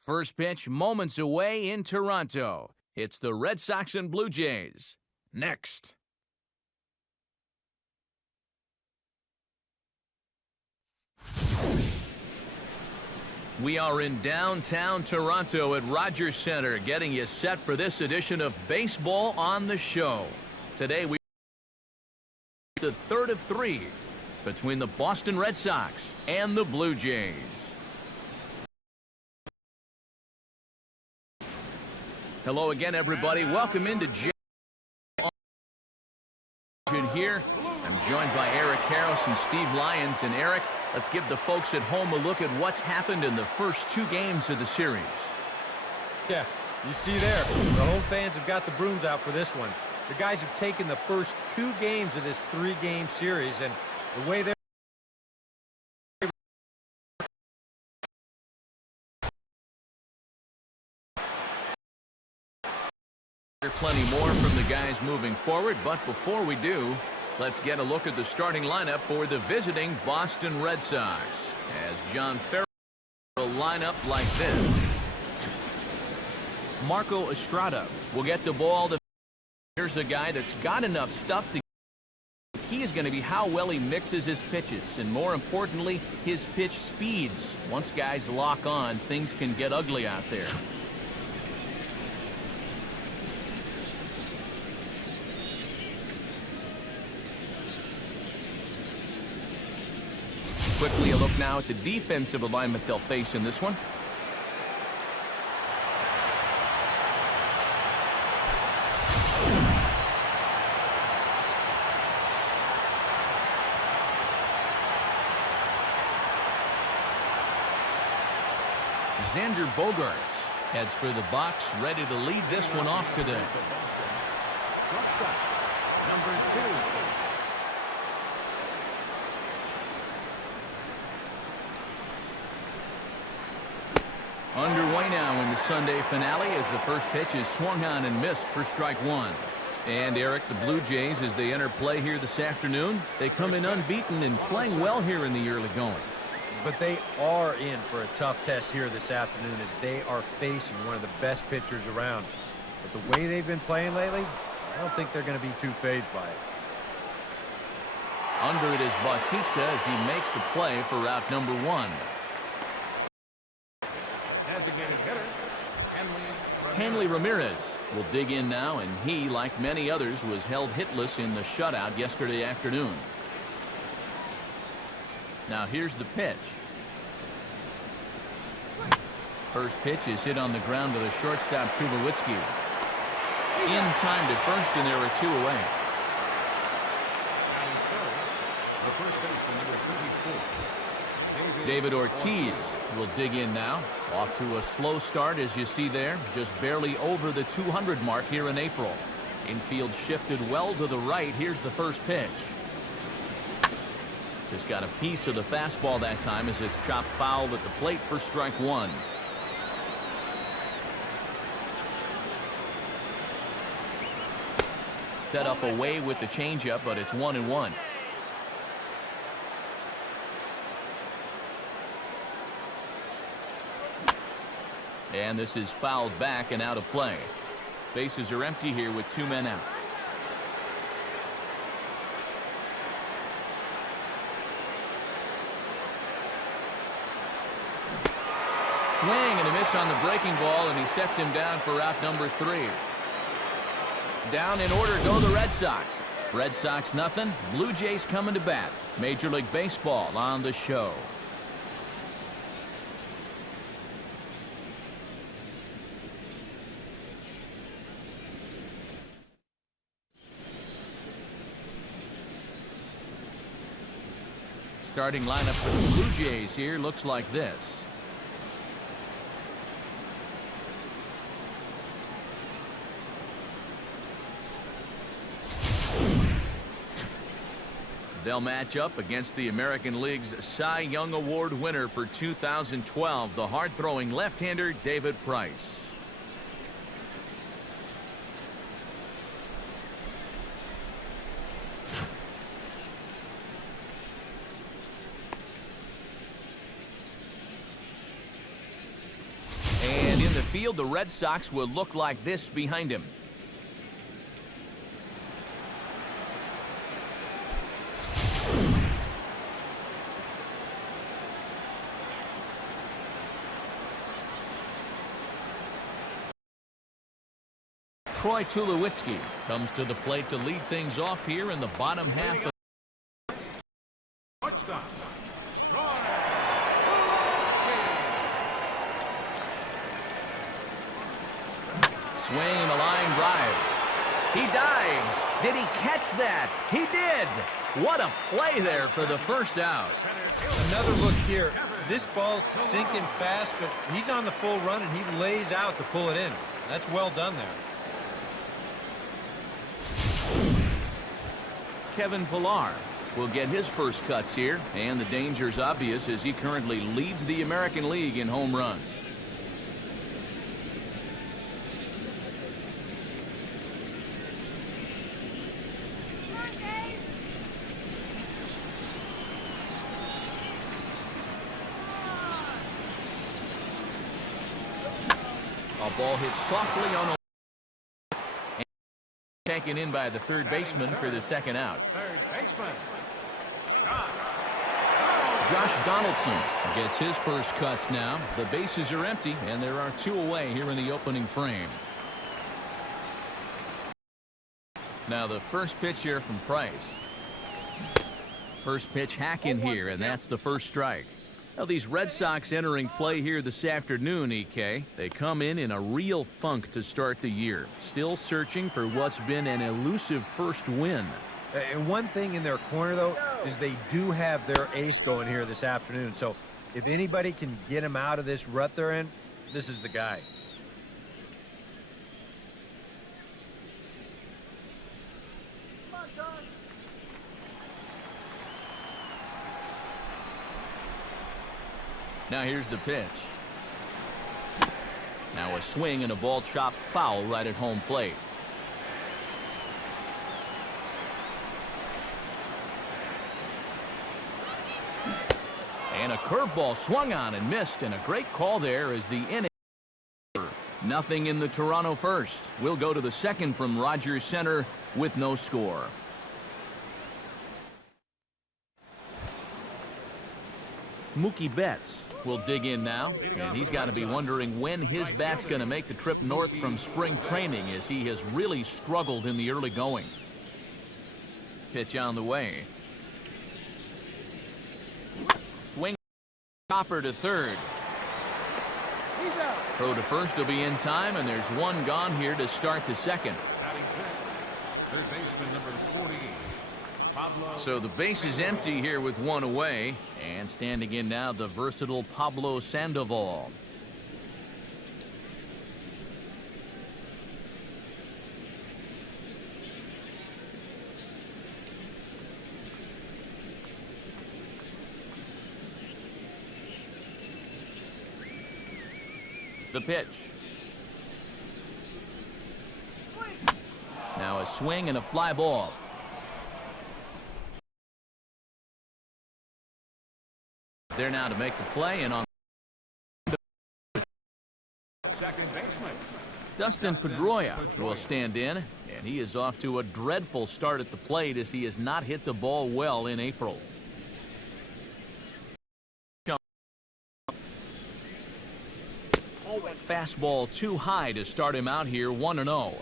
First pitch moments away in Toronto. It's the Red Sox and Blue Jays. Next. We are in downtown Toronto at Rogers Centre, getting you set for this edition of Baseball on the Show. Today we the third of three between the Boston Red Sox and the Blue Jays. Hello again, everybody. Welcome into Jay here. I'm joined by Eric Harris and Steve Lyons. And Eric, let's give the folks at home a look at what's happened in the first two games of the series. Yeah, you see there, the home fans have got the brooms out for this one. The guys have taken the first two games of this three-game series, and the way they're plenty more from the guys moving forward, but before we do, let's get a look at the starting lineup for the visiting Boston Red Sox, as John Farrell will line up like this. Marco Estrada will get the ball to. Here's a guy that's got enough stuff to. The key is going to be how well he mixes his pitches, and more importantly, his pitch speeds. Once guys lock on, things can get ugly out there. Quickly a look now at the defensive alignment they'll face in this one. Xander Bogaerts heads for the box, ready to lead this one off today. Number 2. Underway now in the Sunday finale as the first pitch is swung on and missed for strike one. And Eric, the Blue Jays, as they enter play here this afternoon, they come in unbeaten and playing well here in the early going. But they are in for a tough test here this afternoon as they are facing one of the best pitchers around. But the way they've been playing lately, I don't think they're going to be too fazed by it. Under it is Bautista as he makes the play for out number one. Designated hitter, Hanley Ramirez will dig in now, and he, like many others, was held hitless in the shutout yesterday afternoon. Now here's the pitch. First pitch is hit on the ground to the shortstop Tulowitzki. In time to first, and there are two away. and third, the first baseman, number 34, David Ortiz will dig in now. Off to a slow start, as you see there, just barely over the 200 mark here in April. Infield shifted well to the right. Here's the first pitch. Just got a piece of the fastball that time as it's chopped foul at the plate for strike one. Set up away with the changeup, but it's 1-1. And this is fouled back and out of play. Bases are empty here with two men out. Swing and a miss on the breaking ball, and he sets him down for out number 3. Down in order go the Red Sox. Red Sox nothing. Blue Jays coming to bat. Major League Baseball on the show. Starting lineup for the Blue Jays here looks like this. They'll match up against the American League's Cy Young Award winner for 2012, the hard-throwing left-hander David Price. field, the Red Sox will look like this behind him. Troy Tulowitzki comes to the plate to lead things off here in the bottom half of swing and a line drive. He dives. Did he catch that? He did. What a play there for the first out. Another look here. This ball's sinking fast, but he's on the full run and he lays out to pull it in. That's well done there. Kevin Pillar will get his first cuts here, and the danger's obvious as he currently leads the American League in home runs. A ball hit softly on a taken in by the third baseman for the second out. Josh Donaldson gets his first cuts now. The bases are empty, and there are two away here in the opening frame. Now the first pitch here from Price. First pitch hack in here, and that's the first strike. Well, these Red Sox entering play here this afternoon, EK. They come in a real funk to start the year. Still searching for what's been an elusive first win. And one thing in their corner, though, is they do have their ace going here this afternoon. So if anybody can get them out of this rut they're in, this is the guy. Now here's the pitch. Now a swing and a ball chopped foul right at home plate. And a curveball swung on and missed, and a great call there as the inning. Nothing in the Toronto first. We'll go to the second from Rogers Center with no score. Mookie Betts will dig in now, and he's got to be wondering when his bat's going to make the trip north from spring training, as he has really struggled in the early going. Pitch on the way. Swing, chopper to third. Throw to first will be in time, and there's one gone here to start the second. Third baseman number 48. So the base is empty here with one away, and standing in now the versatile Pablo Sandoval. The pitch. Now a swing and a fly ball. There now to make the play, and on Second baseman Dustin Pedroia will stand in, and he is off to a dreadful start at the plate as he has not hit the ball well in April. Fastball too high to start him out here, 1-0.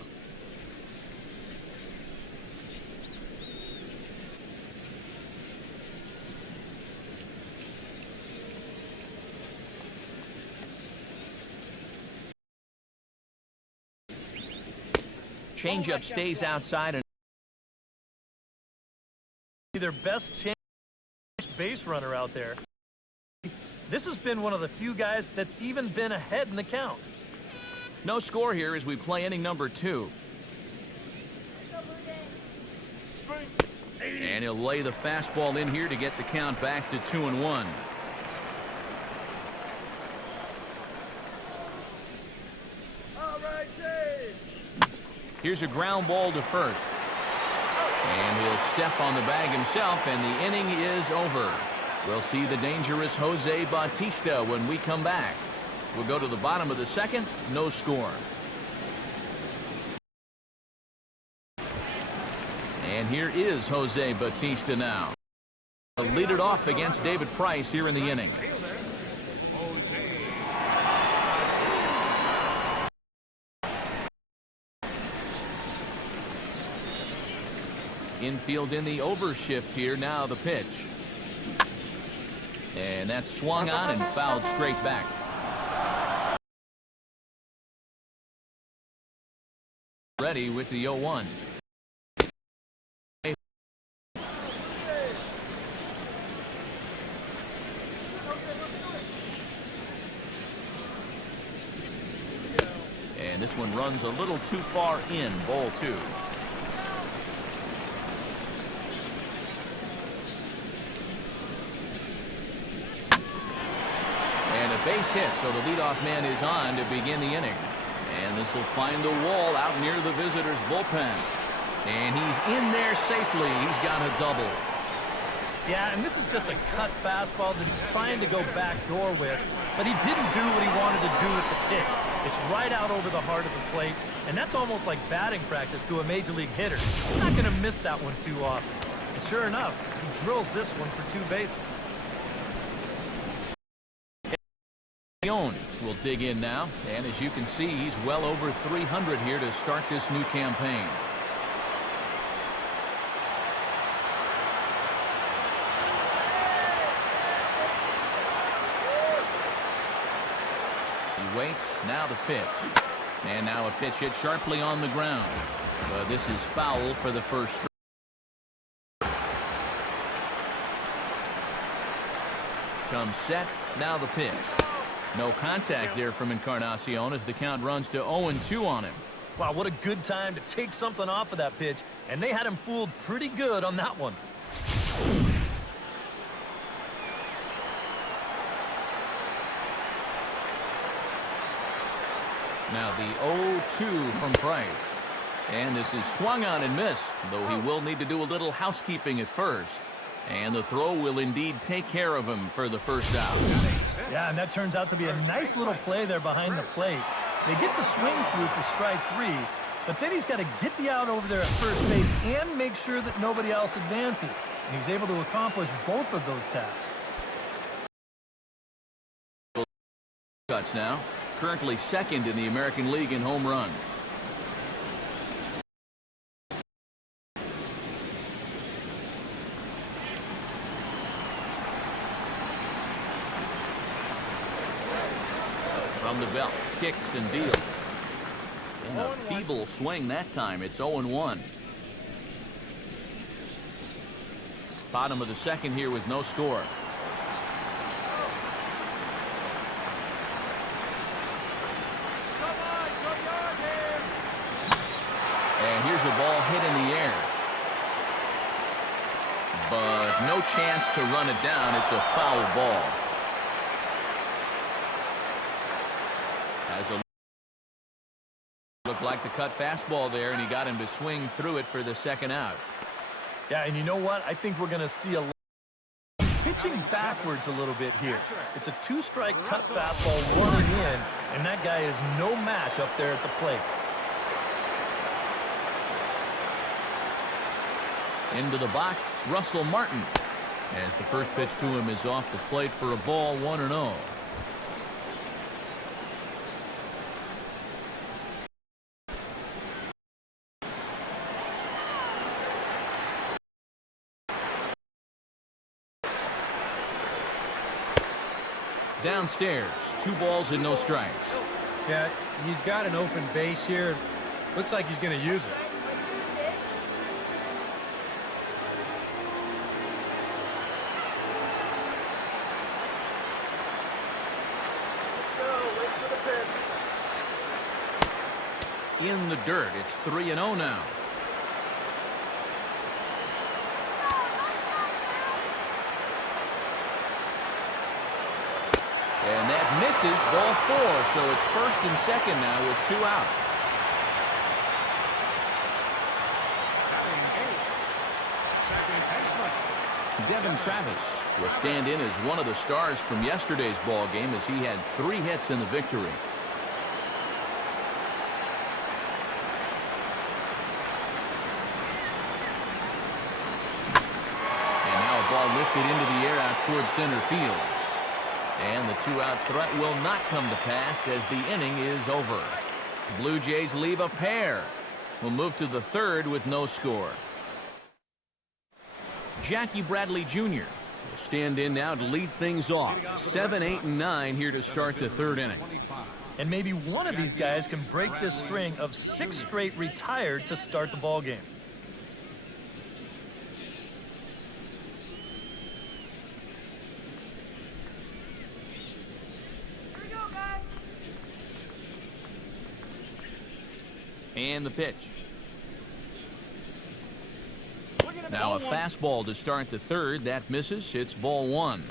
Changeup stays outside, and their best chance base runner out there. This has been one of the few guys that's even been ahead in the count. no score here as we play inning number 2. And he'll lay the fastball in here to get the count back to 2-1. Here's a ground ball to first. And he'll step on the bag himself, and the inning is over. We'll see the dangerous Jose Bautista when we come back. We'll go to the bottom of the second. No score. And here is Jose Bautista now. He'll lead it off against David Price here in the inning. Infield in the overshift here. Now the pitch. And that's swung on and fouled straight back. Ready with the 0-1. And this one runs a little too far in. Ball 2. And a base hit, so the leadoff man is on to begin the inning. And this will find the wall out near the visitors' bullpen. And he's in there safely. He's got a double. Yeah, and this is just a cut fastball that he's trying to go back door with, but he didn't do what he wanted to do with the pitch. It's right out over the heart of the plate, and that's almost like batting practice to a major league hitter. He's not going to miss that one too often. And sure enough, he drills this one for 2 bases. Will dig in now, and as you can see, he's well over 300 here to start this new campaign. He waits. Now the pitch, and now a pitch hit sharply on the ground, but this is foul for the first strike. Comes set. Now the pitch. No contact there from Encarnacion as the count runs to 0-2 on him. Wow, what a good time to take something off of that pitch, and they had him fooled pretty good on that one. Now the 0-2 from Price. And this is swung on and missed, though he will need to do a little housekeeping at first. And the throw will indeed take care of him for the first out. Yeah, and that turns out to be a nice little play there behind the plate. They get the swing through for strike 3, but then he's got to get the out over there at first base and make sure that nobody else advances. And he's able to accomplish both of those tasks. Cuts now. Currently second in the American League in home runs. From the belt, kicks and deals. And a feeble swing that time. It's 0-1. Bottom of the second here with no score. And here's a ball hit in the air. But no chance to run it down. It's a foul ball. Has a looked like the cut fastball there, and he got him to swing through it for the second out. Yeah, and you know what? I think we're going to see a pitching backwards a little bit here. It's a 2-strike cut fastball running in, and that guy is no match up there at the plate. Into the box, Russell Martin, as the first pitch to him is off the plate for a ball, 1-0. Downstairs, 2 balls and no strikes. Yeah, he's got an open base here. Looks like he's going to use it. In the dirt, it's 3-0 now. And that misses, ball 4, so it's first and second now with 2 out. Devin Travis will stand in as one of the stars from yesterday's ball game as he had 3 hits in the victory. And now a ball lifted into the air out towards center field. And the 2-out threat will not come to pass as the inning is over. The Blue Jays leave a pair. We'll move to the 3rd with no score. Jackie Bradley Jr. will stand in now to lead things off. 7, 8, and 9 here to start the 3rd inning. And maybe one of these guys can break this string of 6 straight retired to start the ball game. And the pitch. Now a fastball to start the 3rd. That misses. It's ball 1.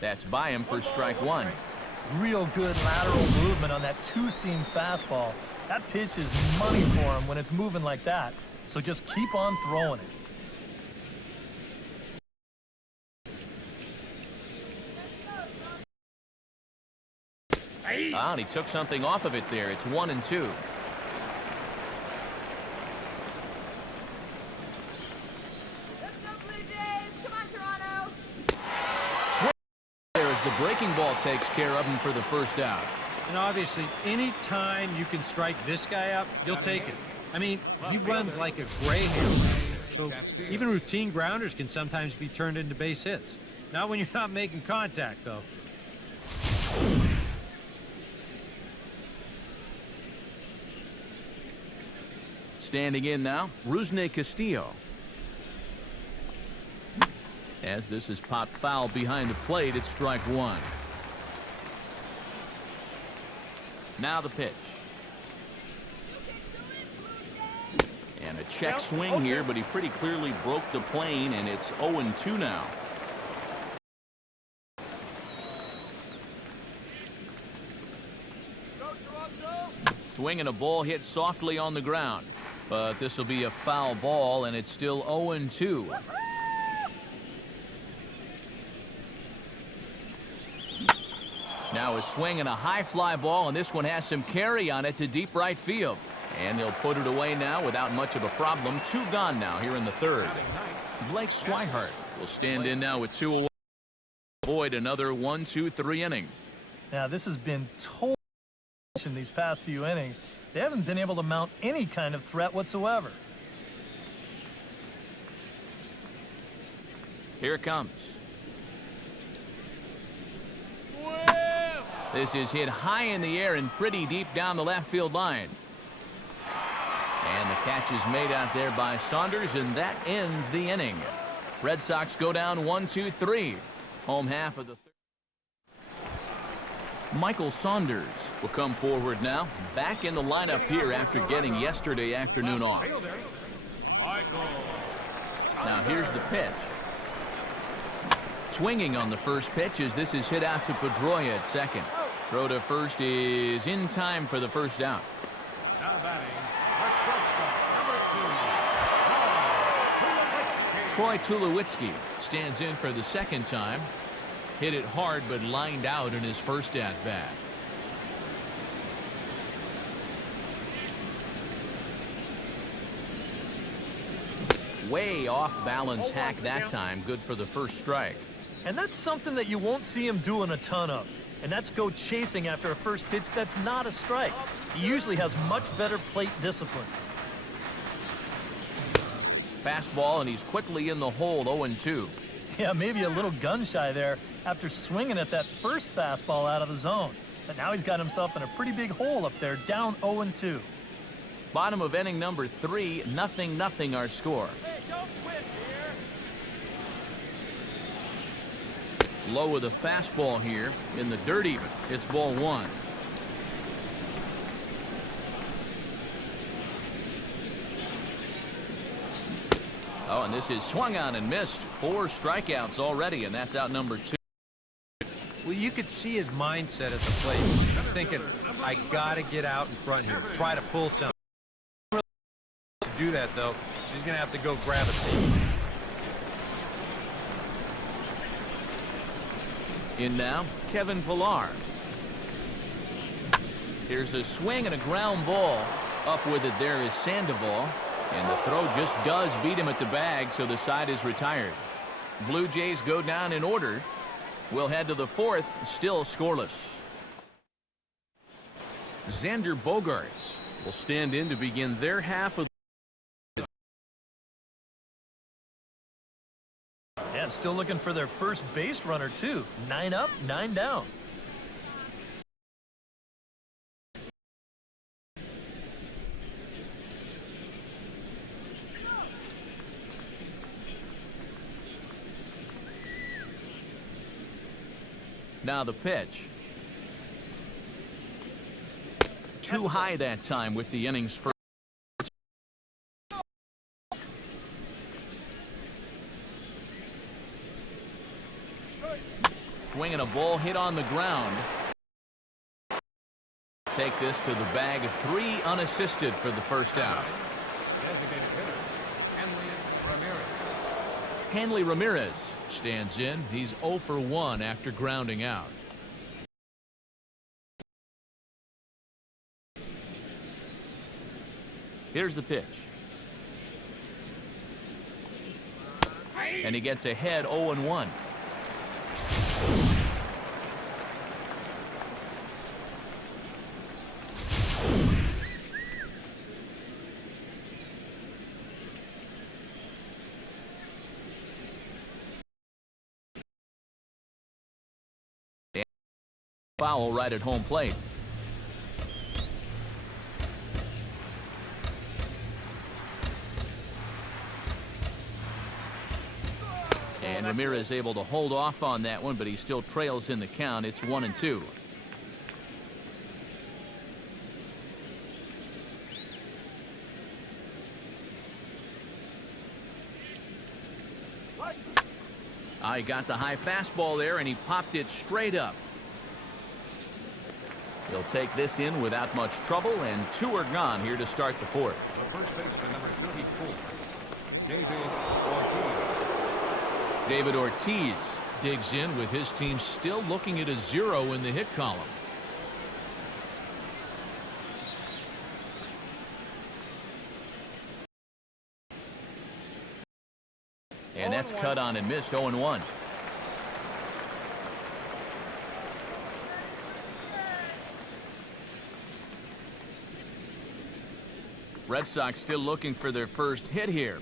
That's by him for strike 1. Real good lateral movement on that 2-seam fastball. That pitch is money for him when it's moving like that. So just keep on throwing it. And he took something off of it there. It's 1 and 2. There as the breaking ball takes care of him for the 1st out. And obviously, any time you can strike this guy up, you'll take it. I mean, he runs like a greyhound. So even routine grounders can sometimes be turned into base hits. Not when you're not making contact, though. Standing in now, Rusney Castillo. As this is popped foul behind the plate, it's strike 1. Now the pitch. And a check swing here, but he pretty clearly broke the plane, and it's 0-2 now. Swinging a ball hit softly on the ground. But this will be a foul ball, and it's still 0-2. Now a swing and a high fly ball, and this one has some carry on it to deep right field. And they'll put it away now without much of a problem. 2 gone now here in the 3rd. Blake Swihart will stand in now with 2 away. Avoid another 1-2-3 inning. Now this has been total in these past few innings. They haven't been able to mount any kind of threat whatsoever. Here it comes. This is hit high in the air and pretty deep down the left field line. And the catch is made out there by Saunders, and that ends the inning. Red Sox go down 1-2-3. Home half of the 3rd. Michael Saunders will come forward now, back in the lineup here after getting yesterday afternoon off. Now here's the pitch. Swinging on the first pitch as this is hit out to Pedroia at 2nd. Throw to first is in time for the 1st out. Now batting, the shortstop, number 2, Troy Tulowitzki stands in for the 2nd time. Hit it hard, but lined out in his 1st at-bat. Way off balance hack that time. Good for the 1st strike. And that's something that you won't see him doing a ton of. And that's go chasing after a first pitch that's not a strike. He usually has much better plate discipline. Fastball, and he's quickly in the hole, 0-2. Yeah, maybe a little gun shy there after swinging at that first fastball out of the zone. But now he's got himself in a pretty big hole up there, down 0-2. Bottom of inning number 3, 0-0 our score. Low with a fastball here in the dirt even. It's ball 1. Oh, and this is swung on and missed. 4 strikeouts already, and that's out number 2. Well, you could see his mindset at the plate. He's thinking, I got to get out in front here, try to pull something. To do that, though, he's going to have to go grab a seat. In now, Kevin Pillar. Here's a swing and a ground ball. Up with it there is Sandoval. And the throw just does beat him at the bag, so the side is retired. Blue Jays go down in order. We'll head to the fourth, still scoreless. Xander Bogaerts will stand in to begin their half of the... Yeah, still looking for their first base runner, too. 9 up, 9 down. Now the pitch. Too high that time with the innings first. Swinging a ball hit on the ground. Take this to the bag. 3 unassisted for the first out. Designated hitter, Hanley Ramirez. Hanley Ramirez stands in. He's 0 for 1 after grounding out. Here's the pitch. And he gets ahead 0-1. Foul right at home plate. And Ramirez able to hold off on that one, but he still trails in the count. It's 1-2. I got the high fastball there, and he popped it straight up. He'll take this in without much trouble, and 2 are gone here to start the fourth. The first baseman, number 34, David Ortiz. David Ortiz digs in with his team still looking at a 0 in the hit column. And that's cut on and missed. 0-1. Red Sox still looking for their first hit here.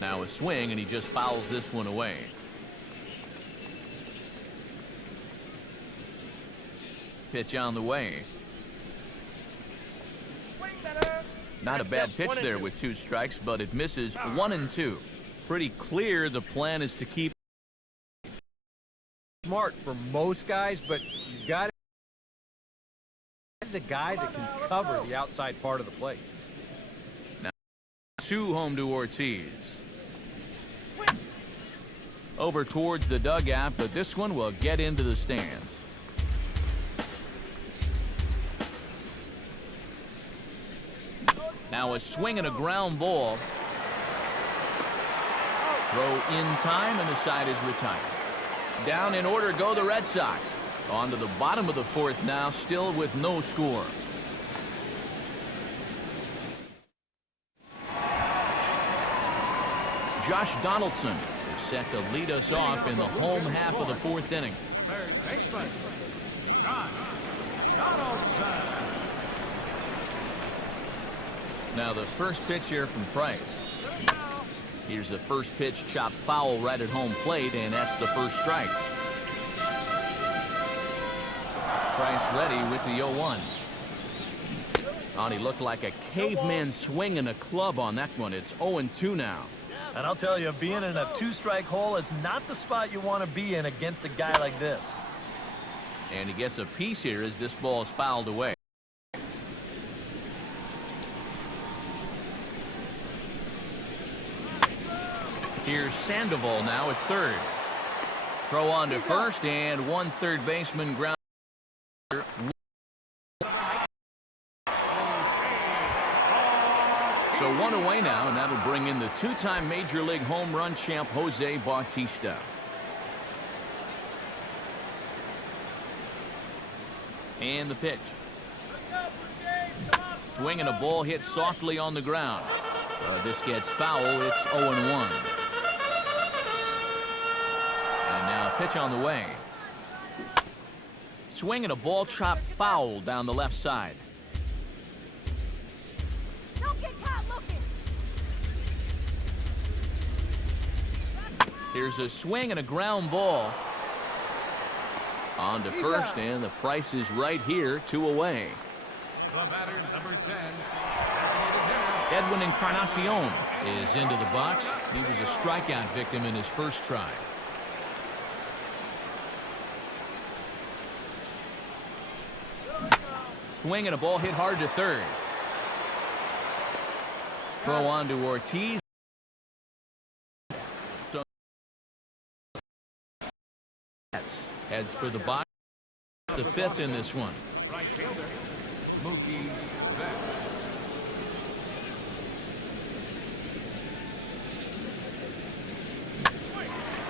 Now a swing, and he just fouls this one away. Pitch on the way. Not a bad pitch there with 2 strikes, but it misses. 1-2. Pretty clear the plan is to keep. Smart for most guys, but you got to. He's a guy that can cover the outside part of the plate. Now 2 home to Ortiz. Over towards the dugout, but this one will get into the stands. Now a swing and a ground ball. Throw in time, and the side is retired. Down in order go the Red Sox. On to the bottom of the fourth now, still with no score. Josh Donaldson is set to lead us off in the home half of the fourth inning. Third baseman, Josh Donaldson. Now the first pitch here from Price. Here's the first pitch, chopped foul right at home plate, and that's the first strike. Price ready with the 0-1. Oh, he looked like a caveman swinging a club on that one. It's 0-2 now. And I'll tell you, being in a 2-strike hole is not the spot you want to be in against a guy like this. And he gets a piece here as this ball is fouled away. Here's Sandoval now at third. Throw on to first, and one third baseman ground. So one away now, and that'll bring in the two-time Major League home run champ Jose Bautista. And the pitch. Swinging a ball hit softly on the ground. This gets foul. It's 0-1. And now a pitch on the way. Swinging a ball chopped foul down the left side. Don't get caught looking. Here's a swing and a ground ball. On to first, and the price is right here, 2 away. The batter, number 10, designated hitter. Edwin Encarnacion is into the box. He was a strikeout victim in his first try. Swing and a ball hit hard to third. Throw on to Ortiz. So heads for the box. The fifth in this one. Right fielder, Mookie Betts.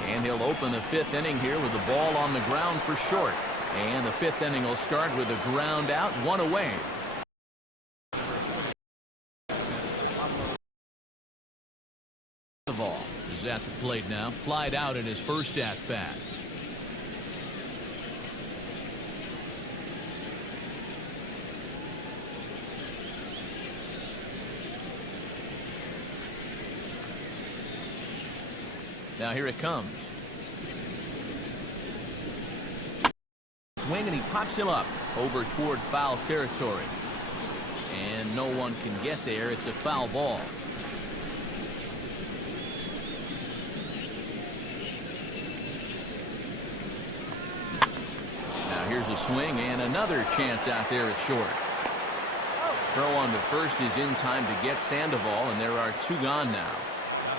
And he'll open the fifth inning here with the ball on the ground for short. And the fifth inning will start with a ground out, 1 away. Sandoval is at the plate now, flied out in his first at bat. Now here it comes. Swing, and he pops him up over toward foul territory. And no one can get there. It's a foul ball. Now here's a swing and another chance out there at short. Throw on to first is in time to get Sandoval, and there are 2 gone now.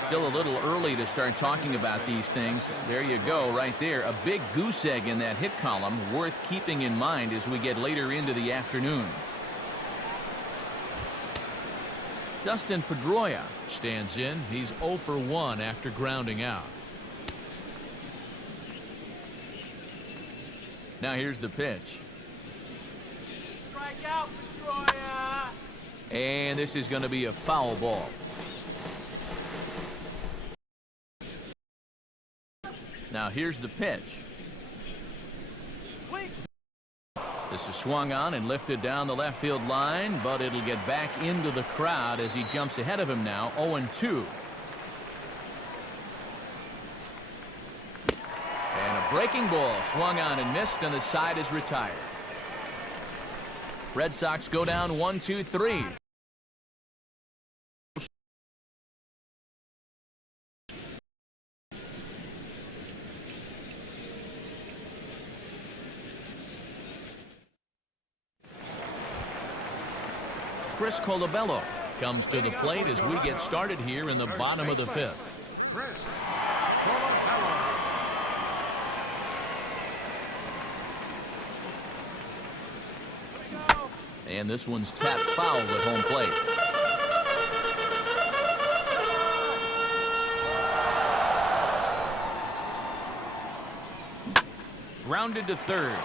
Still a little early to start talking about these things. There you go, right there. A big goose egg in that hit column, worth keeping in mind as we get later into the afternoon. Dustin Pedroia stands in. He's 0 for 1 after grounding out. Now here's the pitch. Strike out, Pedroia. And this is going to be a foul ball. Now here's the pitch. This is swung on and lifted down the left field line, but it'll get back into the crowd as he jumps ahead of him now, 0-2. And a breaking ball swung on and missed, and the side is retired. Red Sox go down 1-2-3. Chris Colabello comes to the plate as we get started here in the bottom of the fifth. Chris Colabello. And this one's tapped foul at home plate. Grounded to third.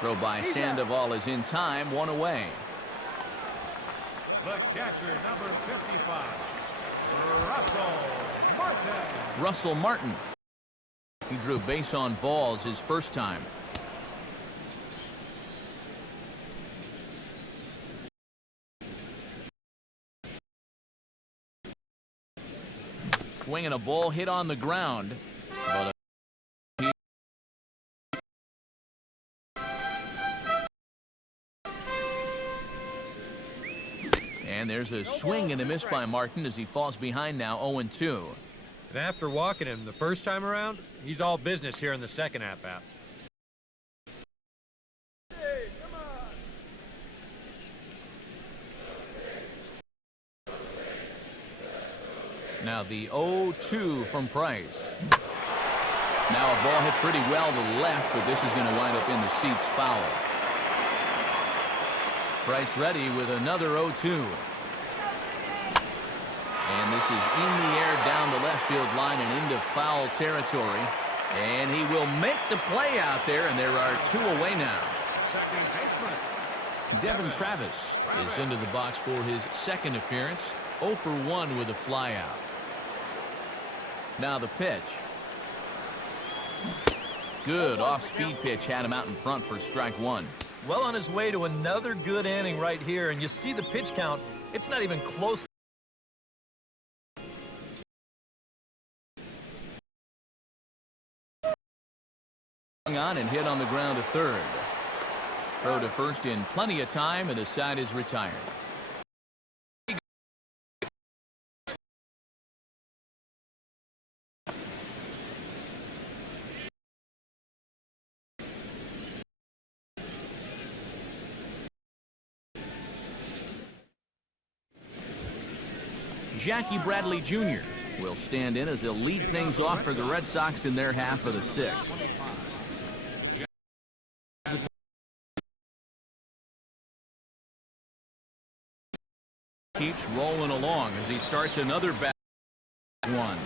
Throw by Sandoval is in time, 1 away. The catcher, number 55, Russell Martin. Russell Martin. He drew base on balls his first time. Swinging a ball hit on the ground, but and there's a swing and a miss by Martin as he falls behind now, 0-2. And after walking him the first time around, he's all business here in the second at-bat. Now the 0-2 from Price. Now a ball hit pretty well to the left, but this is going to wind up in the seats foul. Price ready with another 0-2. And this is in the air down the left field line and into foul territory. And he will make the play out there, and there are 2 away now. Second baseman. Devin Travis is into the box for his second appearance. 0 for 1 with a flyout. Now the pitch. Good off-speed pitch had him out in front for strike 1. Well on his way to another good inning right here, and you see the pitch count. It's not even close. On and hit on the ground to third. Throw to first in plenty of time, and the side is retired. Jackie Bradley Jr. will stand in as he'll lead things off for the Red Sox in their half of the 6th. Keeps rolling along as he starts another bat. 1.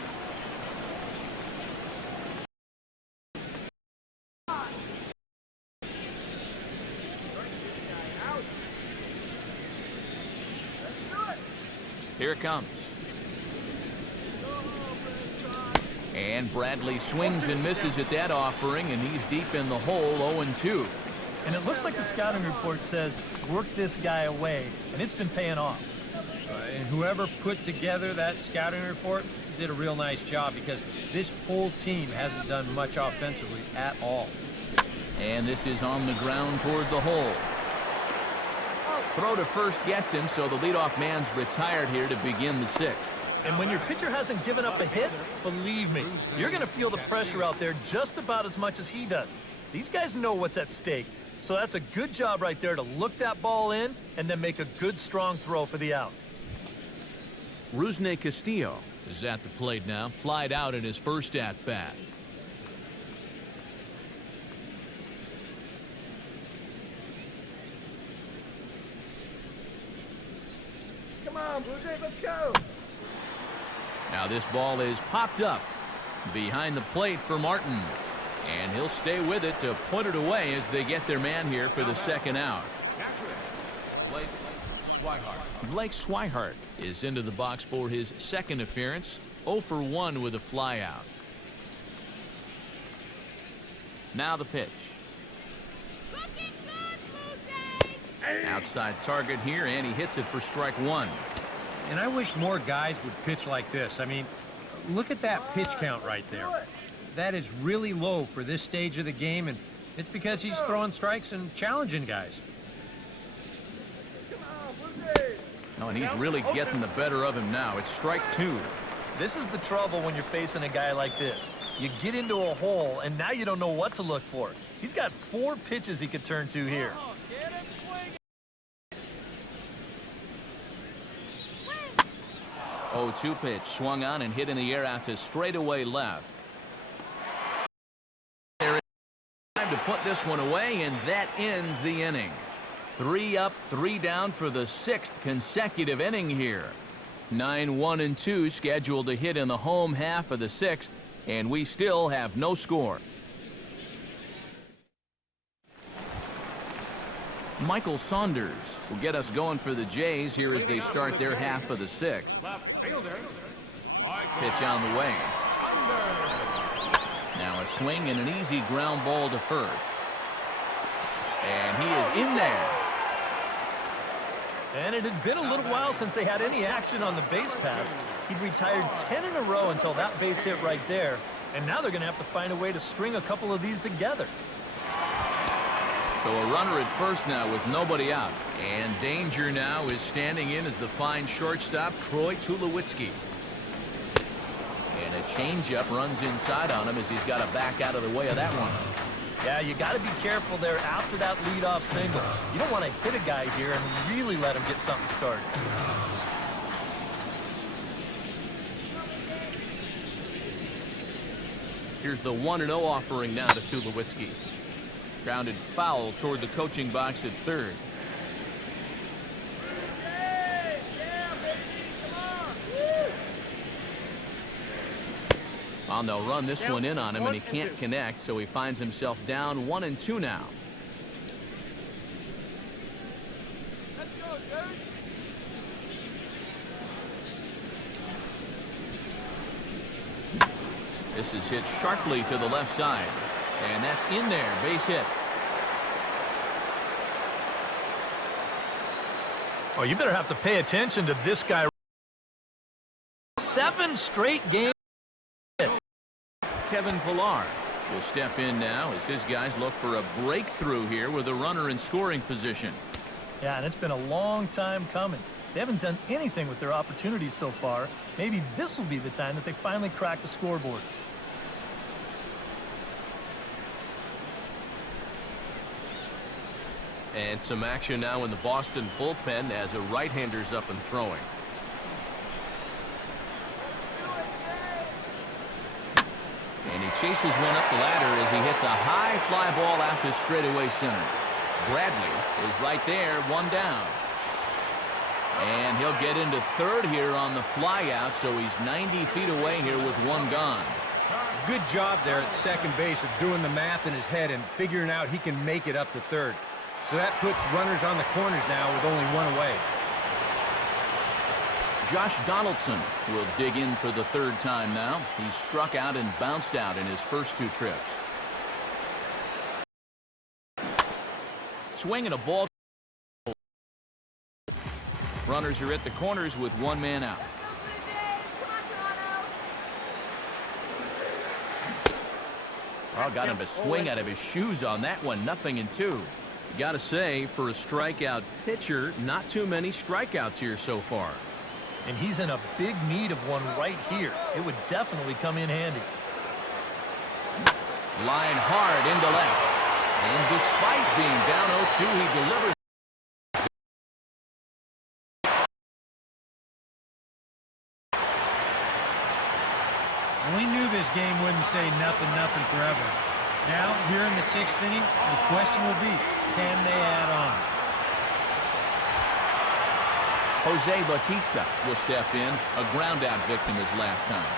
Here it comes. And Bradley swings and misses at that offering, and he's deep in the hole, 0-2. And it looks like the scouting report says, work this guy away, and it's been paying off. And whoever put together that scouting report did a real nice job, because this whole team hasn't done much offensively at all. And this is on the ground toward the hole. Throw to first gets him, so the leadoff man's retired here to begin the 6th. And when your pitcher hasn't given up a hit, believe me, you're going to feel the pressure out there just about as much as he does. These guys know what's at stake, so that's a good job right there to look that ball in and then make a good, strong throw for the out. Rusney Castillo is at the plate now, flied out in his first at-bat. Come on, Blue Jays, let's go. Now this ball is popped up behind the plate for Martin. And he'll stay with it to put it away as they get their man here for the second out. Blake Swihart is into the box for his second appearance. 0 for 1 with a flyout. Now the pitch. Outside target here, and he hits it for strike 1. And I wish more guys would pitch like this. I mean, look at that pitch count right there. That is really low for this stage of the game, and it's because he's throwing strikes and challenging guys. Oh, and he's really getting the better of him now. It's strike 2. This is the trouble when you're facing a guy like this. You get into a hole, and now you don't know what to look for. He's got 4 pitches he could turn to here. 0-2 pitch swung on and hit in the air out to straightaway left. There is time to put this one away, and that ends the inning. 3 up, 3 down for the 6th consecutive inning here. 9-1-2 scheduled to hit in the home half of the 6th, and we still have no score. Michael Saunders will get us going for the Jays here as they start their half of the 6th. Pitch on the way. Now a swing and an easy ground ball to first. And he is in there. And it had been a little while since they had any action on the base pass. He'd retired 10 in a row until that base hit right there. And now they're going to have to find a way to string a couple of these together. So a runner at first now with nobody out. And danger now is standing in as the fine shortstop, Troy Tulowitzki. And a changeup runs inside on him as he's got to back out of the way of that one. Yeah, you got to be careful there after that leadoff single. You don't want to hit a guy here and really let him get something started. Here's the 1-0 offering now to Tulowitzki. Grounded foul toward the coaching box at third. Well, they'll run this one in on him, and he can't connect, so he finds himself down 1-2 now. Let's go, dude. This is hit sharply to the left side, and that's in there. Base hit. Oh, you better have to pay attention to this guy. 7 straight games. Kevin Pillar will step in now as his guys look for a breakthrough here with a runner in scoring position. Yeah, and it's been a long time coming. They haven't done anything with their opportunities so far. Maybe this will be the time that they finally crack the scoreboard. And some action now in the Boston bullpen as a right-hander's up and throwing. And he chases one up the ladder as he hits a high fly ball out to straightaway center. Bradley is right there, one down. And he'll get into third here on the fly out, so he's 90 feet away here with one gone. Good job there at second base of doing the math in his head and figuring out he can make it up to third. So that puts runners on the corners now with only one away. Josh Donaldson will dig in for the third time now. He's struck out and bounced out in his first 2 trips. Swing and a ball. Runners are at the corners with one man out. Oh, got him to swing out of his shoes on that one. 0-2. Got to say, for a strikeout pitcher, not too many strikeouts here so far. And he's in a big need of one right here. It would definitely come in handy. Line hard into left. And despite being down 0-2, he delivers. We knew this game wouldn't stay 0-0 forever. Now, here in the 6th inning, the question will be, can they add on? Jose Bautista will step in, a ground-out victim his last time.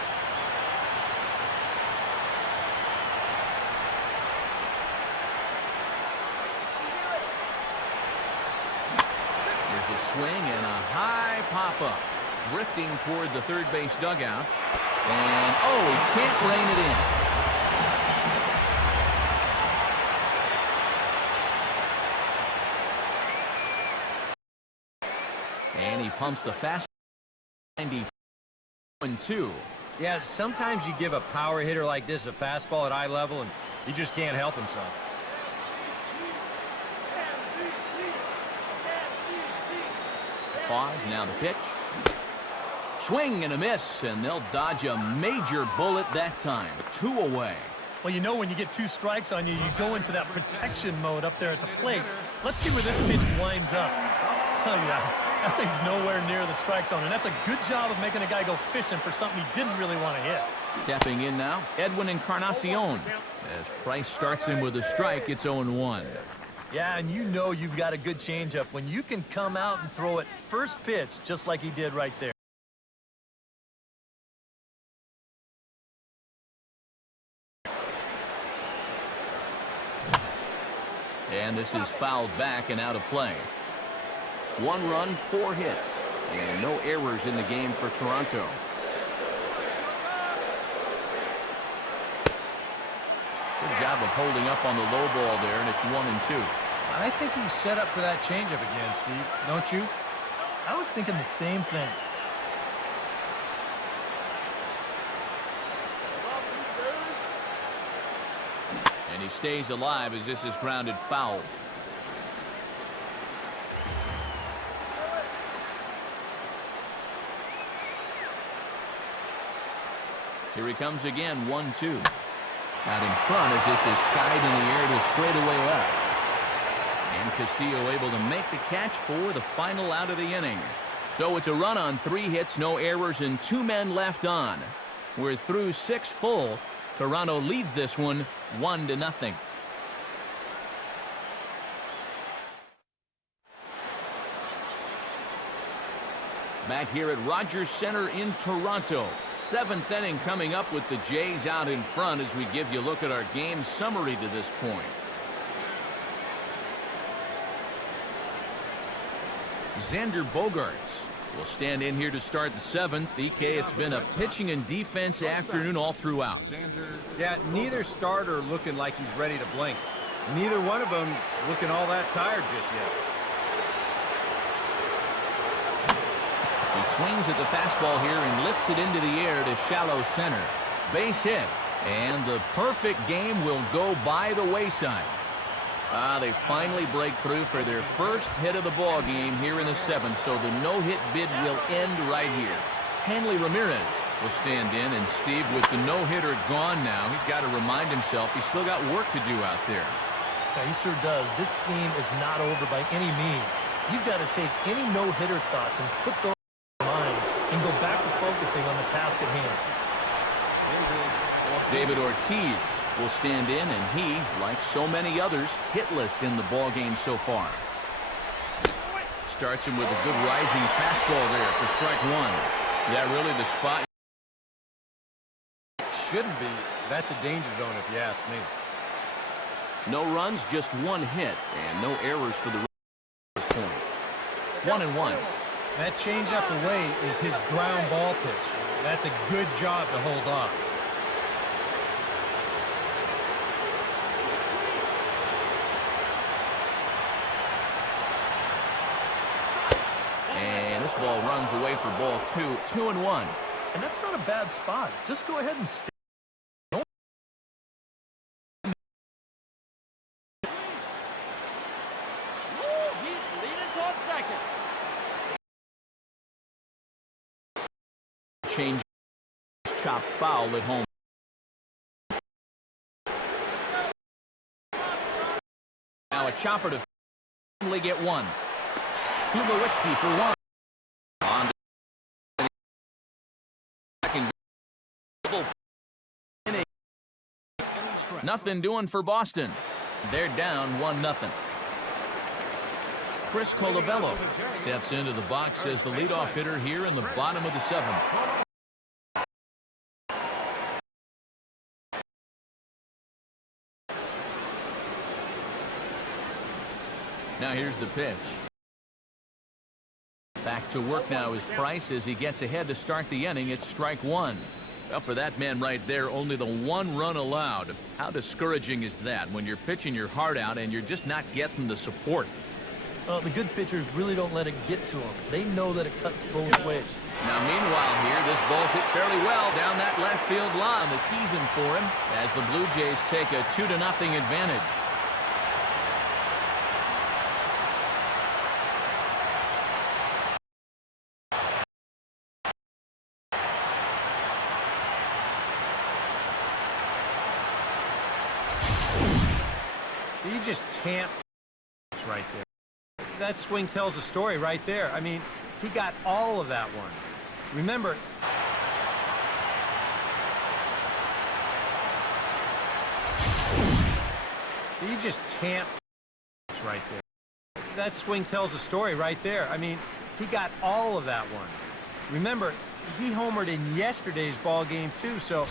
There's a swing and a high pop-up, drifting toward the third base dugout. And, oh, he can't rein it in. And he pumps the fast 90-2. Yeah, sometimes you give a power hitter like this a fastball at eye level, and he just can't help himself. Pause, now the pitch. Swing and a miss, and they'll dodge a major bullet that time. 2 away. Well, you know when you get 2 strikes on you, you go into that protection mode up there at the plate. Let's see where this pitch winds up. Oh, yeah, that thing's nowhere near the strike zone, and that's a good job of making a guy go fishing for something he didn't really want to hit. Stepping in now, Edwin Encarnacion. As Price starts him with a strike, it's 0-1. Yeah, and you know you've got a good changeup when you can come out and throw it first pitch just like he did right there. And this is fouled back and out of play. 1 run, 4 hits, and no errors in the game for Toronto. Good job of holding up on the low ball there, and it's 1-2. I think he's set up for that changeup again, Steve. Don't you? I was thinking the same thing. And he stays alive as this is grounded foul. Here he comes again, 1-2. Out in front as this is skied in the air to straightaway left. And Castillo able to make the catch for the final out of the inning. So it's a run on 3 hits, no errors, and 2 men left on. We're through 6 full. Toronto leads this one 1-0. Back here at Rogers Center in Toronto. 7th inning coming up with the Jays out in front as we give you a look at our game summary to this point. Xander Bogaerts will stand in here to start the 7th. EK, it's been a pitching and defense afternoon all throughout. Yeah, neither starter looking like he's ready to blink. Neither one of them looking all that tired just yet. He swings at the fastball here and lifts it into the air to shallow center. Base hit. And the perfect game will go by the wayside. They finally break through for their first hit of the ball game here in the 7th, so the no-hit bid will end right here. Hanley Ramirez will stand in, and Steve, with the no-hitter gone now, he's got to remind himself he's still got work to do out there. Yeah, he sure does. This game is not over by any means. You've got to take any no-hitter thoughts and put those in mind and go back to focusing on the task at hand. David Ortiz will stand in, and he, like so many others, hitless in the ball game so far. Starts him with a good rising fastball there for strike one. Yeah, really the spot. Shouldn't be. That's a danger zone if you ask me. No runs, just one hit, and no errors for the Rays at this point. 1-1. That changeup away is his ground ball pitch. That's a good job to hold on. And this ball runs away for ball 2. 2-1. And that's not a bad spot. Just go ahead and stay. He's leading toward second. Change chop foul at home. Now a chopper to finally get one. Tulowitzki for one. On to second. Nothing doing for Boston. They're down 1-0. Chris Colabello steps into the box as the leadoff hitter here in the bottom of the 7th. Now here's the pitch. Back to work now is Price as he gets ahead to start the inning. It's strike one. Well, for that man right there, only the 1 run allowed. How discouraging is that when you're pitching your heart out and you're just not getting the support? Well, the good pitchers really don't let it get to them. They know that it cuts both ways. Now, meanwhile here, this ball's hit fairly well down that left field line. The season for him as the Blue Jays take a 2-0 advantage. You just can't. It's right there. That swing tells a story right there. I mean, he got all of that one. Remember, you just can't. It's right there. That swing tells a story right there. I mean, he got all of that one. Remember, he homered in yesterday's ball game too, so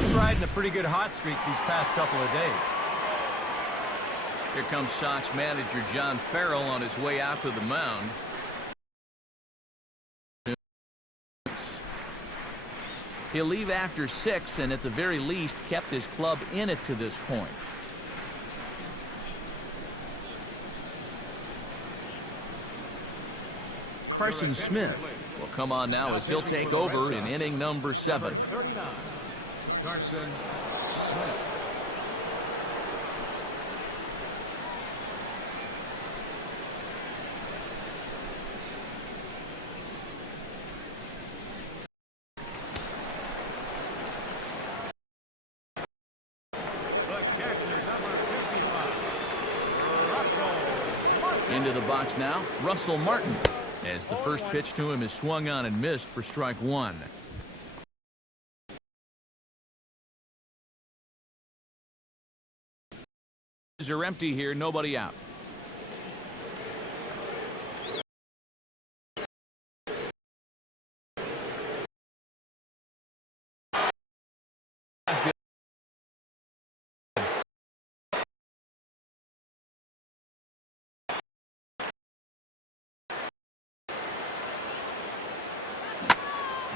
he's riding a pretty good hot streak these past couple of days. Here comes Sox manager John Farrell on his way out to the mound. He'll leave after 6 and at the very least kept his club in it to this point. Carson Smith will come on now as he'll take over in inning number 7. 39. Carson Smith. Into the box now, Russell Martin, as the first pitch to him is swung on and missed for strike one. are empty here, nobody out.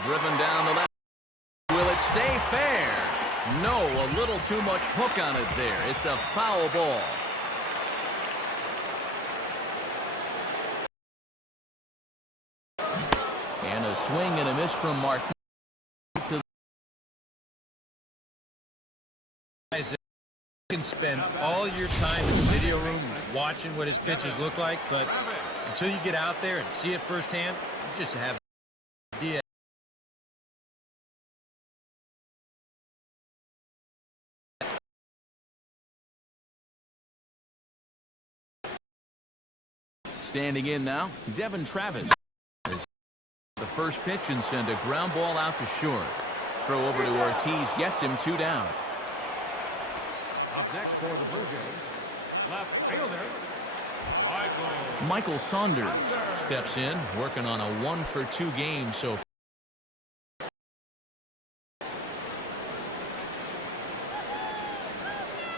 Driven down the left. Will it stay fair? No, a little too much hook on it there. It's a foul ball. And a swing and a miss from Martin. You can spend all your time in the video room watching what his pitches look like, but until you get out there and see it firsthand, you just have no idea. Standing in now, Devin Travis. The first pitch and send a ground ball out to short. Throw over to Ortiz gets him 2 down. Up next for the Blue Jays, left fielder, Michael Saunders steps in, working on a 1-for-2 game so far.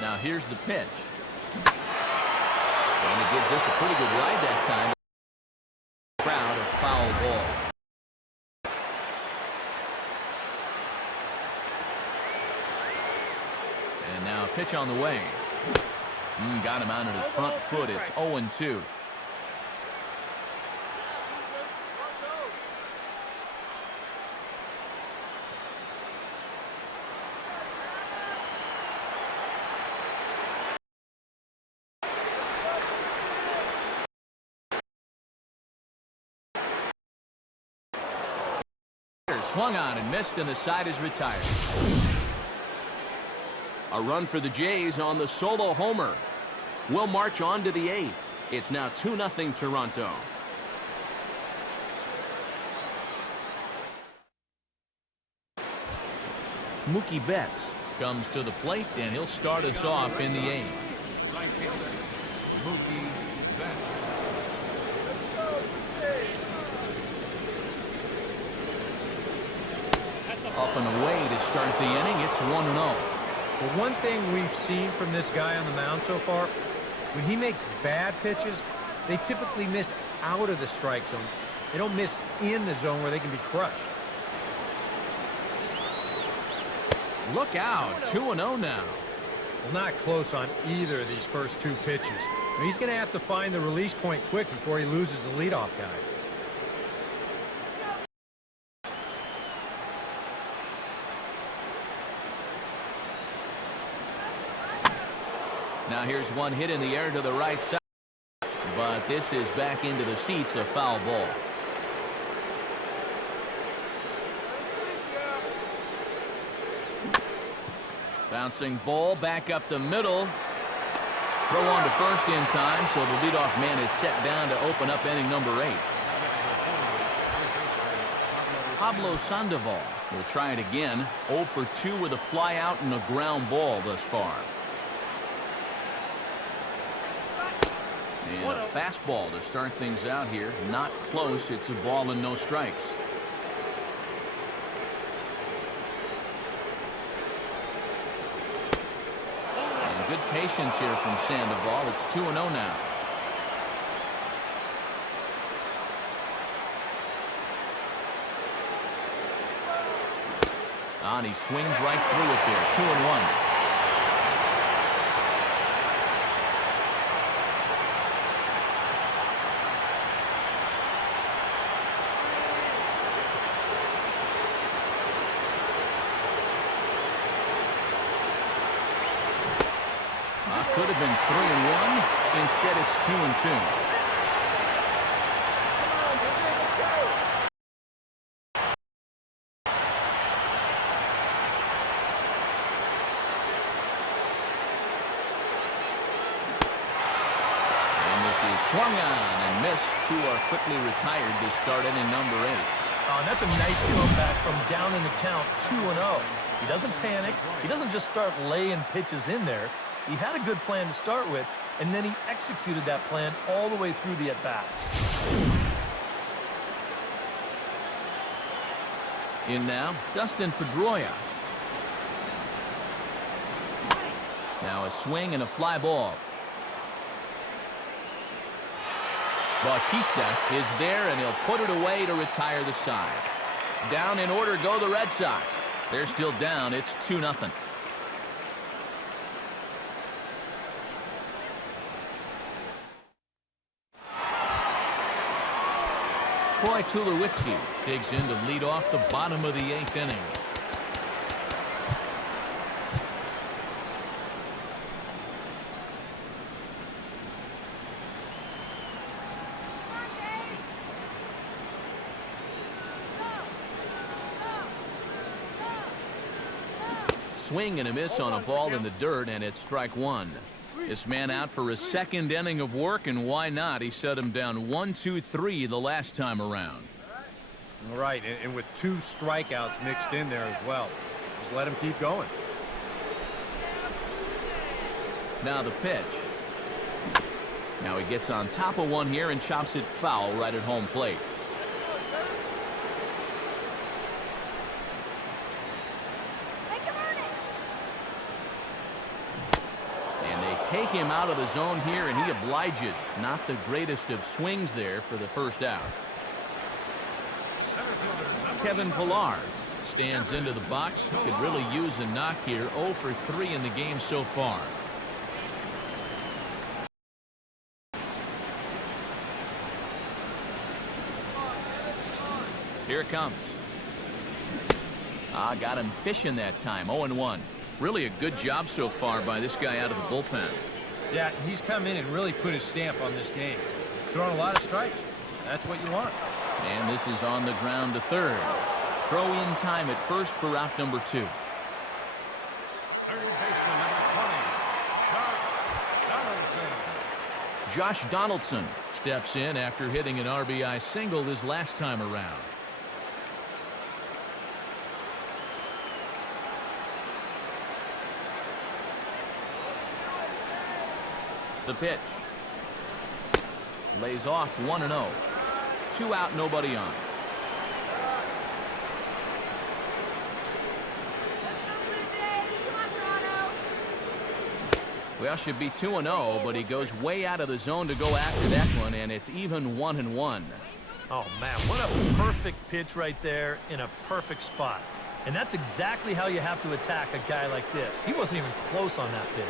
Now here's the pitch. And it gives this a pretty good ride that time. Crowd, a foul ball. And now a pitch on the way. Got him out on his front foot. It's 0-2. Swung on and missed, and the side is retired. A run for the Jays on the solo homer. Will march on to the 8th. It's now 2-0 Toronto. Mookie Betts comes to the plate, and he'll start us off in the 8th. right fielder, Mookie Betts. Up and away to start the inning. It's 1-0. Well, one thing we've seen from this guy on the mound so far, when he makes bad pitches, they typically miss out of the strike zone. They don't miss in the zone where they can be crushed. Look out. 2-0 now. Well, not close on either of these first 2 pitches. I mean, he's going to have to find the release point quick before he loses the leadoff guy. Now here's one hit in the air to the right side. But this is back into the seats, a foul ball. Bouncing ball back up the middle. Throw on to first in time, so the leadoff man is set down to open up inning number 8. Pablo Sandoval will try it again. 0 for 2 with a fly out and a ground ball thus far. And a fastball to start things out here. Not close. It's a ball and no strikes. And good patience here from Sandoval. It's 2-0 now. And he swings right through it there. 2-1. Could have been 3-1. Instead, it's 2-2. And this is swung on and missed. 2 are quickly retired to start inning number 8. Oh, and that's a nice comeback from down in the count 2-0. He doesn't panic. He doesn't just start laying pitches in there. He had a good plan to start with, and then he executed that plan all the way through the at-bat. In now, Dustin Pedroia. Now a swing and a fly ball. Bautista is there, and he'll put it away to retire the side. Down in order go the Red Sox. They're still down. It's 2-0. Troy Tulowitzki digs in to lead off the bottom of the 8th inning. Swing and a miss on a ball in the dirt, and it's strike one. This man out for his 2nd inning of work, and why not? He set him down 1-2-3 the last time around. Right, and with 2 strikeouts mixed in there as well. Just let him keep going. Now the pitch. Now he gets on top of one here and chops it foul right at home plate. Take him out of the zone here, and he obliges. Not the greatest of swings there for the first out. Kevin Pillar stands into the box. He could really use a knock here. 0 for 3 in the game so far. Here it comes. Got him fishing that time. 0-1. Really a good job so far by this guy out of the bullpen. Yeah, he's come in and really put his stamp on this game. Throwing a lot of strikes. That's what you want. And this is on the ground to third. Throw in time at first for out number 2. Third baseman, number 20, Josh Donaldson steps in after hitting an RBI single his last time around. The pitch. Lays off 1-0. 2 out, nobody on. Well, should be 2-0, but he goes way out of the zone to go after that one, and it's even 1-1. Oh, man, what a perfect pitch right there in a perfect spot. And that's exactly how you have to attack a guy like this. He wasn't even close on that pitch.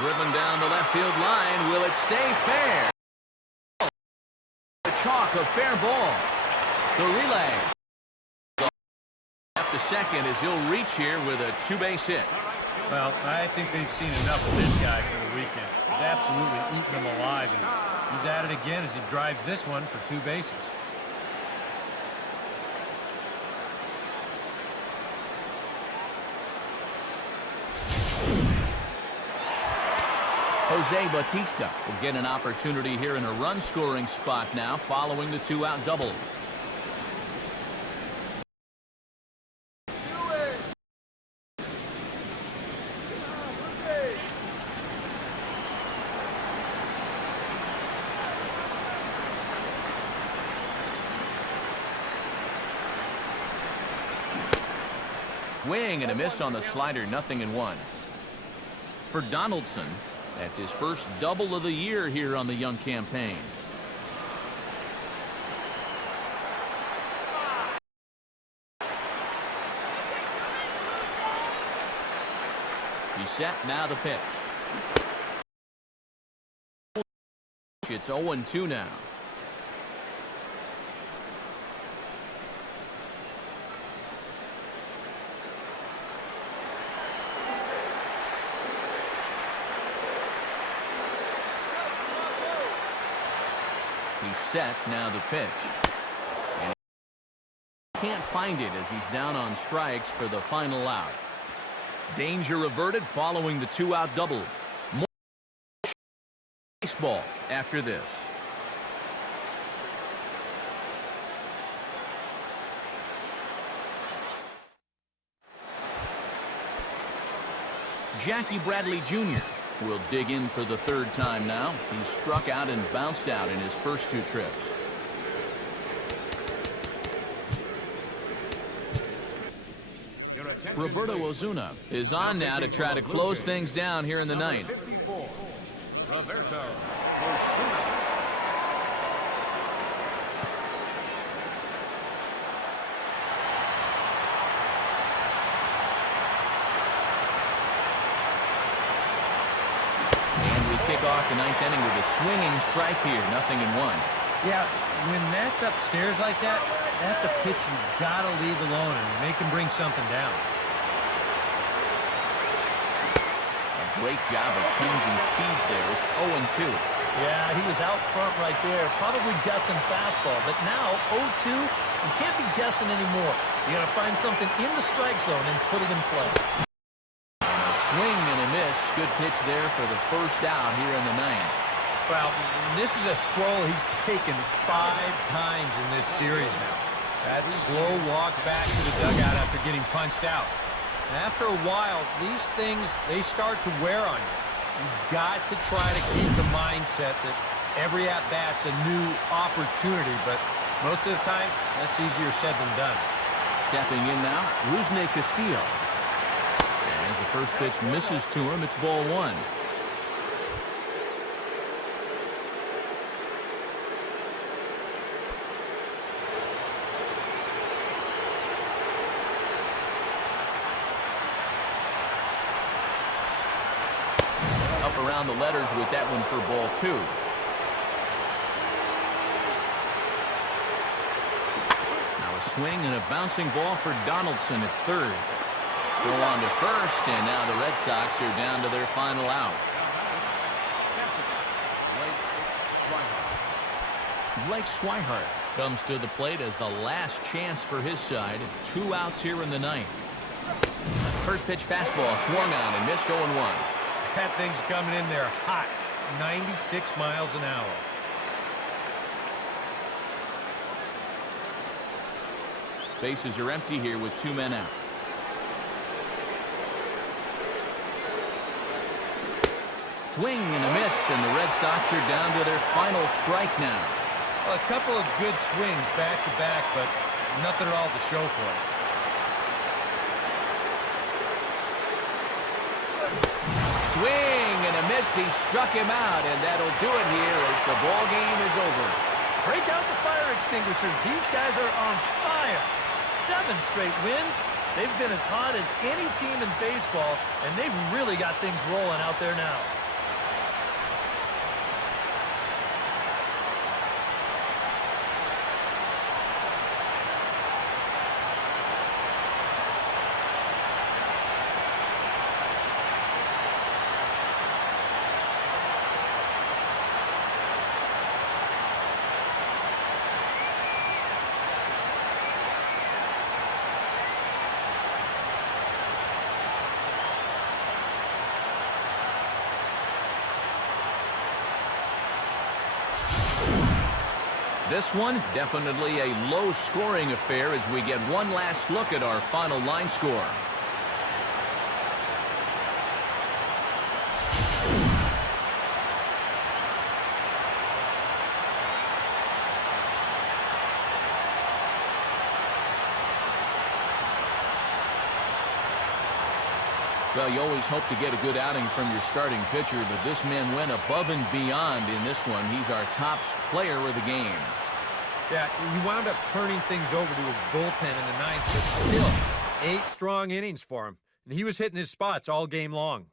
Driven down the left field line. Will it stay fair? The chalk, a fair ball. The relay. Up to second as he'll reach here with a 2-base hit. Well, I think they've seen enough of this guy for the weekend. He's absolutely eaten them alive, and he's at it again as he drives this one for 2 bases. Jose Bautista will get an opportunity here in a run-scoring spot now following the 2-out double. Swing and a miss on the slider, 0-1. For Donaldson, that's his first double of the year here on the young campaign. He's set, now the pitch. It's 0-2 now. He's set, now the pitch. And he can't find it as he's down on strikes for the final out. Danger averted following the 2-out double. More baseball after this. Jackie Bradley Jr. will dig in for the third time now. He struck out and bounced out in his first 2 trips. Roberto Ozuna is on now to try to close things down here in the ninth. 54, Roberto Osuna. And we kick off the ninth inning with a swinging strike here, 0-1. Yeah, when that's upstairs like that, that's a pitch you gotta leave alone and make him bring something down. Great job of changing speed there. It's 0-2. Yeah, he was out front right there, probably guessing fastball. But now, 0-2, you can't be guessing anymore. You got to find something in the strike zone and put it in play. A swing and a miss. Good pitch there for the first out here in the ninth. Well, this is a stroll he's taken 5 times in this series now. That slow walk back to the dugout after getting punched out. After a while, these things, they start to wear on you. You've got to try to keep the mindset that every at-bat's a new opportunity, but most of the time, that's easier said than done. Stepping in now, Rusney Castillo. As the first pitch misses to him, it's ball 1. Around the letters with that one for ball 2. Now a swing and a bouncing ball for Donaldson at third. Go on to first, and now the Red Sox are down to their final out. Blake Swihart comes to the plate as the last chance for his side. 2 outs here in the ninth. First pitch fastball swung on and missed 0-1. That thing's coming in there hot, 96 miles an hour. Bases are empty here with 2 men out. Swing and a miss, and the Red Sox are down to their final strike now. Well, a couple of good swings back-to-back, but nothing at all to show for it. Swing and a miss. He struck him out, and that'll do it here as the ball game is over. Break out the fire extinguishers. These guys are on fire. 7 straight wins. They've been as hot as any team in baseball, and they've really got things rolling out there now. This one, definitely a low-scoring affair as we get one last look at our final line score. Well, you always hope to get a good outing from your starting pitcher, but this man went above and beyond in this one. He's our top player of the game. Yeah, he wound up turning things over to his bullpen in the ninth, but still, 8 strong innings for him. And he was hitting his spots all game long.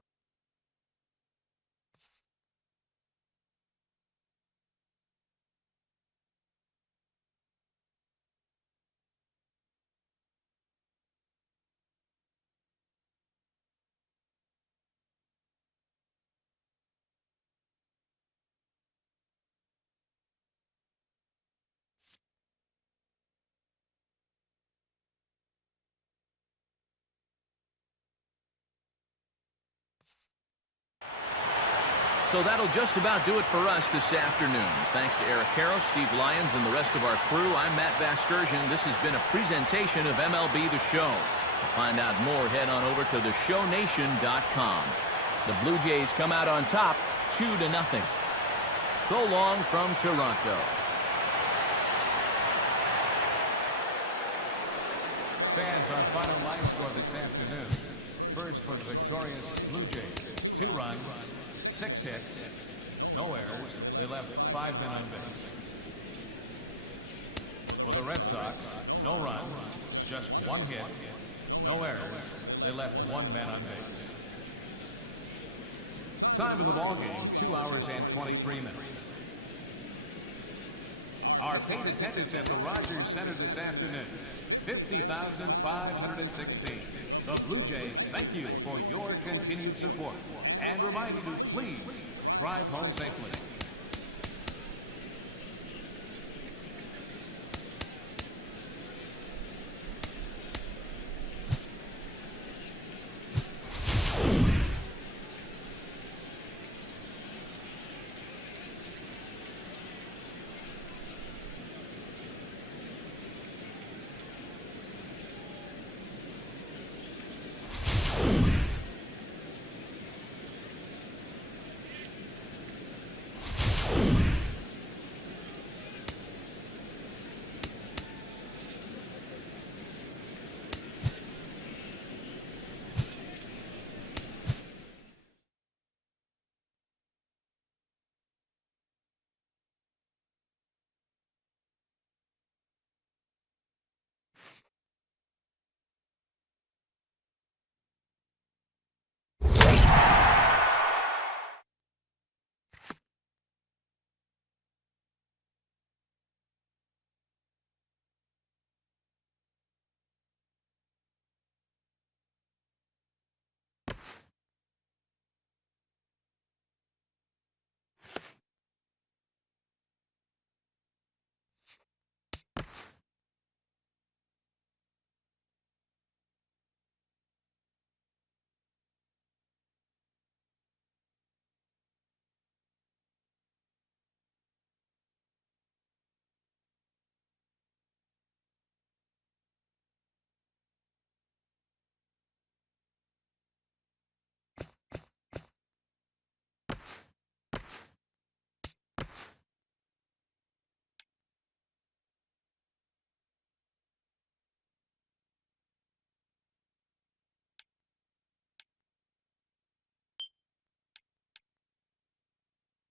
So that'll just about do it for us this afternoon. Thanks to Eric Harrow, Steve Lyons, and the rest of our crew, I'm Matt Vasgersian. This has been a presentation of MLB The Show. To find out more, head on over to theshownation.com. The Blue Jays come out on top 2-0. So long from Toronto. Fans, our final line score this afternoon. First for the victorious Blue Jays. 2 runs, 6 hits, no errors. They left 5 men on base. For the Red Sox, no runs, just 1 hit, no errors. They left 1 man on base. Time of the ball game, 2 hours and 23 minutes. Our paid attendance at the Rogers Center this afternoon, 50,516. The Blue Jays thank you for your continued support and remind you to please drive home safely.